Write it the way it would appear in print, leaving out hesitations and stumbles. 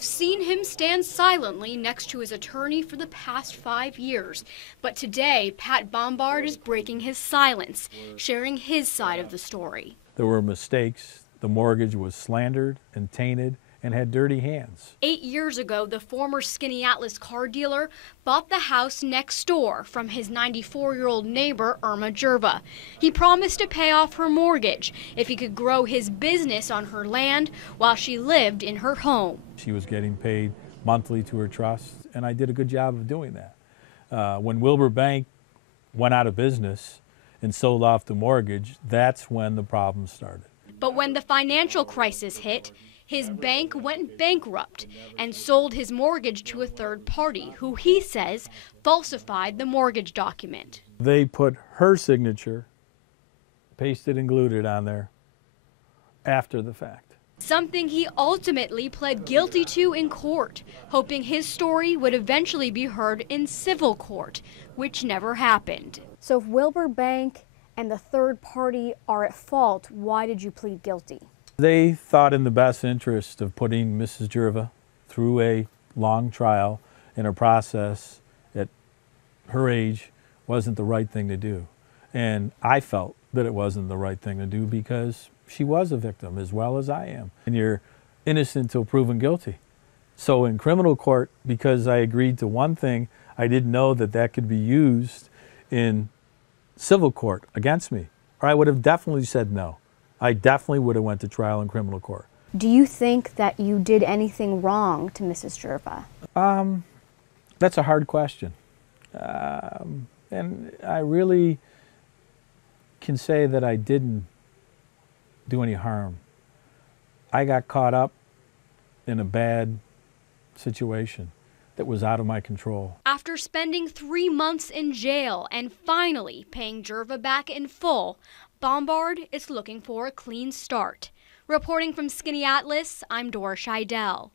who've seen him stand silently next to his attorney for the past 5 years. But today, Pat Bombard is breaking his silence, sharing his side of the story. There were mistakes. The mortgage was slandered and tainted and had dirty hands. 8 years ago, the former Skaneateles car dealer bought the house next door from his 94-year-old neighbor, Irma Jerva. He promised to pay off her mortgage if he could grow his business on her land while she lived in her home. She was getting paid monthly to her trust, and I did a good job of doing that. When Wilbur Bank went out of business and sold off the mortgage, that's when the problem started. But when the financial crisis hit, his bank went bankrupt and sold his mortgage to a third party who he says falsified the mortgage document. They put her signature, pasted and glued it on there after the fact. Something he ultimately pled guilty to in court, hoping his story would eventually be heard in civil court, which never happened. So if Wilbur Bank and the third party are at fault, why did you plead guilty? They thought in the best interest of putting Mrs. Jerva through a long trial in a process at her age wasn't the right thing to do. And I felt that it wasn't the right thing to do because she was a victim as well as I am. And you're innocent till proven guilty. So in criminal court, because I agreed to one thing, I didn't know that that could be used in civil court against me, or I would have definitely said no. I definitely would have went to trial in criminal court. Do you think that you did anything wrong to Mrs. Jerva? That's a hard question. And I really can say that I didn't do any harm. I got caught up in a bad situation that was out of my control. After spending 3 months in jail and finally paying Jerva back in full, Bombard is looking for a clean start. Reporting from Skaneateles, I'm Dora Scheidel.